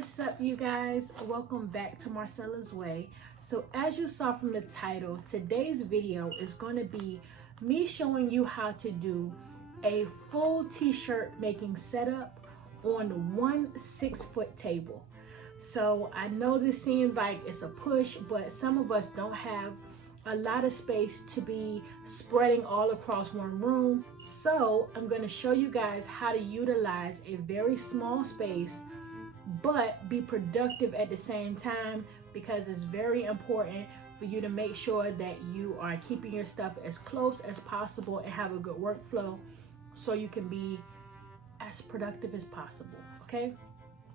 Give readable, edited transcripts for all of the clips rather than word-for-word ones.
What's up, you guys? Welcome back to Marcela's Way. So as you saw from the title, today's video is going to be me showing you how to do a full t-shirt making setup on one 6-foot table. So I know this seems like it's a push, but some of us don't have a lot of space to be spreading all across one room. So I'm going to show you guys how to utilize a very small space but be productive at the same time, because it's very important for you to make sure that you are keeping your stuff as close as possible and have a good workflow so you can be as productive as possible. Okay,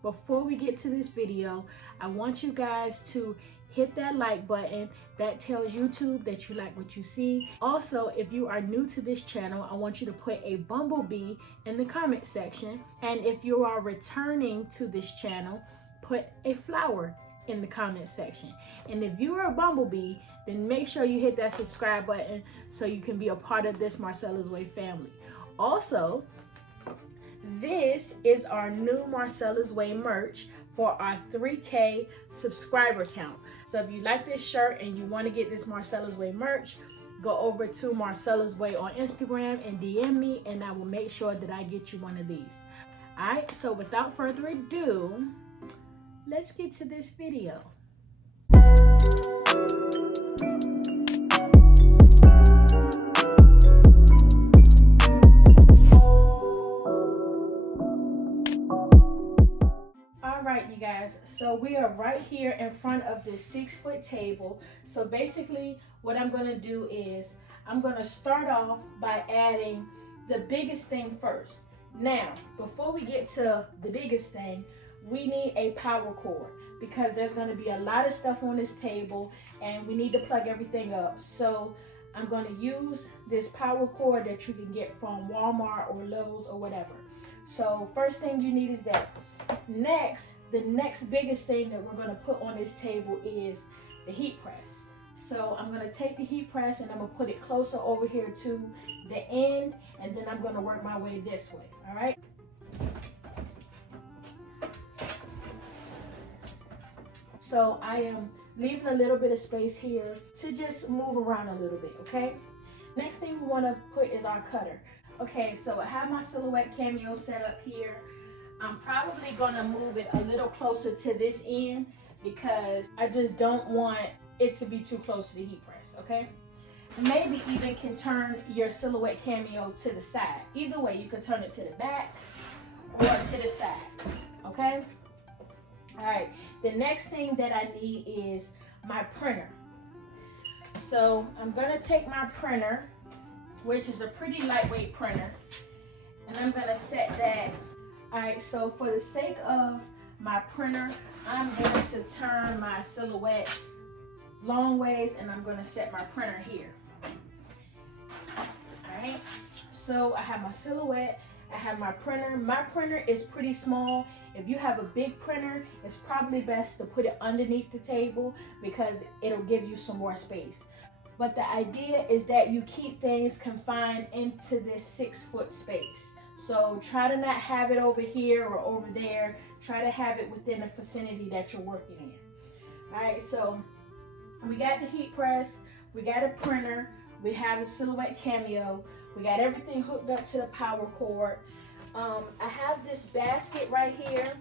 before we get to this video, I want you guys to hit that like button. That tells YouTube that you like what you see. Also, if you are new to this channel, I want you to put a bumblebee in the comment section. And if you are returning to this channel, put a flower in the comment section. And if you are a bumblebee, then make sure you hit that subscribe button so you can be a part of this Marcela's Way family. Also, this is our new Marcela's Way merch for our 3K subscriber count. So if you like this shirt and you want to get this Marcela's Way merch, go over to Marcela's Way on Instagram and DM me, and I will make sure that I get you one of these. All right, so without further ado, let's get to this video. You guys, so we are right here in front of this 6-foot table. So basically what I'm going to do is I'm going to start off by adding the biggest thing first. Now, before we get to the biggest thing, we need a power cord, because there's going to be a lot of stuff on this table and we need to plug everything up. So I'm going to use this power cord that you can get from Walmart or Lowe's or whatever. So first thing you need is that. Next, the next biggest thing that we're going to put on this table is the heat press. So I'm going to take the heat press and I'm going to put it closer over here to the end, and then I'm going to work my way this way. All right. So I am leaving a little bit of space here to just move around a little bit. Okay. Next thing we want to put is our cutter. Okay, so I have my silhouette cameo set up here. I'm probably gonna move it a little closer to this end because I just don't want it to be too close to the heat press, okay? Maybe even can turn your silhouette cameo to the side. Either way, you can turn it to the back or to the side, okay? All right, the next thing that I need is my printer. So I'm gonna take my printer, which is a pretty lightweight printer, and I'm gonna set that. All right, so for the sake of my printer, I'm going to turn my silhouette long ways, and I'm going to set my printer here. All right, so I have my silhouette, I have my printer. My printer is pretty small. If you have a big printer, it's probably best to put it underneath the table because it'll give you some more space. But the idea is that you keep things confined into this 6-foot space. So try to not have it over here or over there. Try to have it within the vicinity that you're working in. All right, so we got the heat press, we got a printer, we have a silhouette cameo, we got everything hooked up to the power cord. I have this basket right here,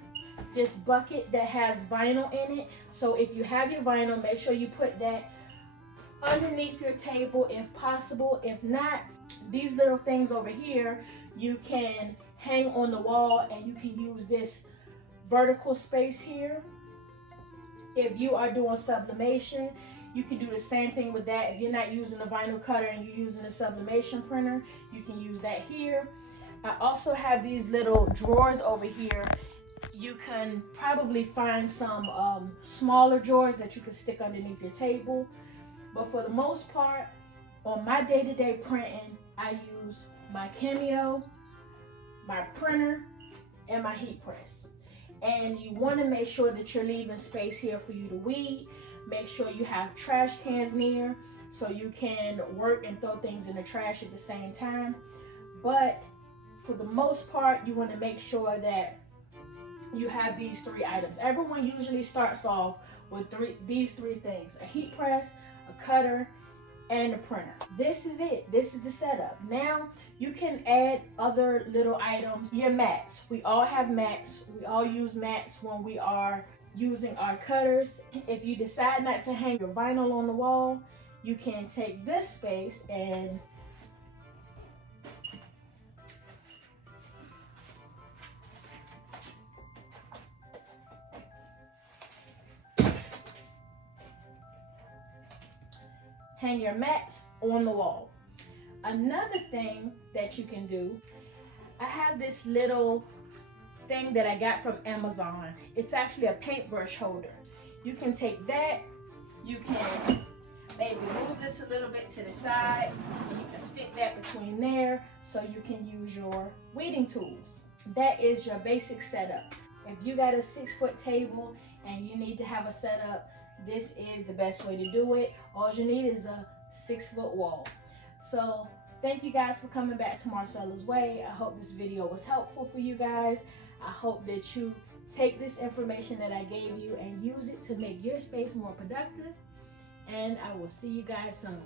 this bucket that has vinyl in it. So if you have your vinyl, make sure you put that underneath your table if possible. If not, these little things over here you can hang on the wall, and you can use this vertical space here. If you are doing sublimation, you can do the same thing with that. If you're not using a vinyl cutter and you're using a sublimation printer, you can use that here. I also have these little drawers over here. You can probably find some smaller drawers that you can stick underneath your table. But for the most part, on my day-to-day printing, I use my cameo, my printer, and my heat press. And you want to make sure that you're leaving space here for you to weed. Make sure you have trash cans near so you can work and throw things in the trash at the same time. But for the most part, you want to make sure that you have these 3 items. Everyone usually starts off with these three things: a heat press, a cutter, and a printer. This is it. This is the setup. Now you can add other little items. Your mats. We all have mats. We all use mats when we are using our cutters. If you decide not to hang your vinyl on the wall, you can take this space and hang your mats on the wall. Another thing that you can do, I have this little thing that I got from Amazon. It's actually a paintbrush holder. You can take that, you can maybe move this a little bit to the side, and you can stick that between there so you can use your weeding tools. That is your basic setup. If you got a 6-foot table and you need to have a setup, this is the best way to do it. All you need is a 6-foot wall. So thank you guys for coming back to Marcela's Way. I hope this video was helpful for you guys. I hope that you take this information that I gave you and use it to make your space more productive. And I will see you guys soon.